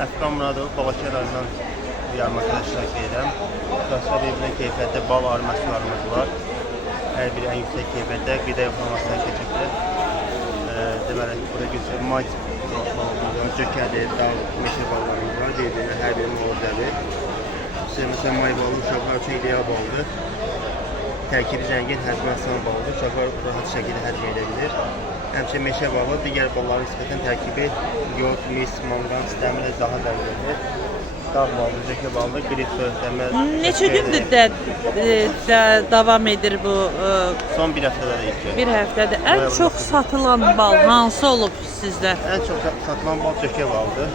Əfqan Muradov Balakən rayonundan yarmarkada iştirak edirəm. Transfer evindən keyfiyyətli bal arı məhsullarımız var. Hər biri ən yüksək keyfiyyətdə qida yoxlamasından keçibdir. Deməli, burada göstərir mat ballarımız, cökəli, dağ, meşə ballarımız var. Bir-birinə hər biri müvazzəvi. Məsələn, may balı uşaqlar üçün ideal baldır. Tərkibi zəngin, həzmə asan baldır. Uşaqlar rahat şəkildə həzm edə bilir. Həmçinin meşə balı digər balların nisbətən tərkibi yod, mis, manqan sistəminə daha dərəcədir. Dağ balı, cökə balı, qrip soyuqlama. Neçə gündür davam edir bu? Son bir həftədə ilk. Bir həftədə. Ən çox satılan bal hansı olub sizdə? Ən çox satılan bal cökə balıdır.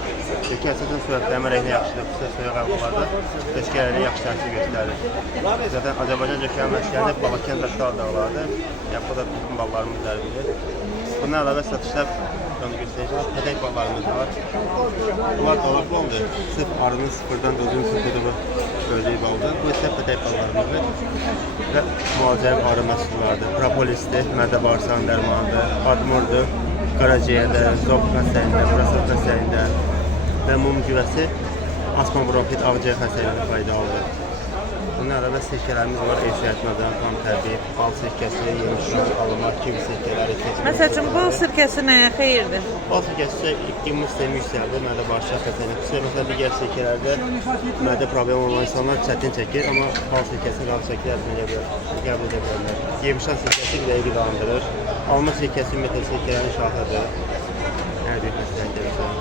Cökə əsasən soyuqlama rəhni yaxşıdır. Xüsusən soyuq havalarda döşkələrə yaxşı təsir göstərir. Zaten Azərbaycan cökə məhsullarında Balakən və Şar dağlardır. Yəni, bu da bizim ballarımız dərbidir. Bundan əlavə satışda onu göstərəcək pədək ballarımız var. Bunlar dolab baldır. Sırf arının sıfırdan dozunu sıfırdığı gördüyü baldır. Bu isə pədək ballarımızdır və müalicəvi arı məhsullardır. Propolisdir, mədə bağırsağın dərmanıdır, admurdur, qaraciyədə, zob xəstəliyində, prostat xəstəliyində və mum güvəsi asma bronxit ağciyər xəstəliyində faydalıdır. Bundan əlavə sirkələrimiz var, ev şəhətmədən, tam təbii, bal sirkəsi, yemişlər, alınlar, kivi sirkələri, kesmək. Məsəl üçün, bal sirkəsi nəyə xeyirdir? Bal sirkəsi isə immün sistemi yüksəldir, mədə bağırsaq xəstəliyində. Xüsusən məsələn, digər sirkələrdə mədə problem olan insanlar çətin çəkir, amma bal sirkəsini rahat şəkildə qəbul edə bilərlər. Yemişlər sirkəsi qidayı qidalandırır. Alma sirkəsi metal sirkələrin şahıdır. Hər bir xəstəliyində.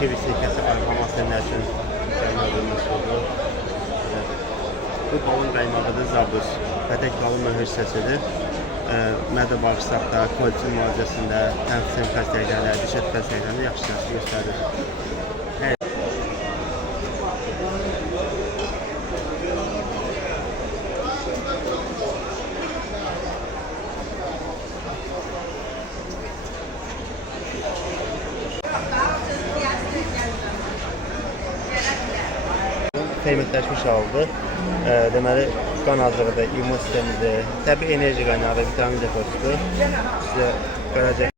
Kivi sirkəsi arxamasınlar üçün mükəmməl bir məhsuldur. Bu balın qaymağıdır, zabus. Pədək balın mühür hissəsidir. Mədə bağırsaqda, kolçin müalicəsində, tənfis xəstəliklərdə, diş ət xəstəliklərində yaxşı təsir göstərir. Fermentləşmiş haldır. Deməli, qan azlığıdır, immun sistemidir, təbii enerji qaynağıdır, vitamin depositudur. Sizə görəcək.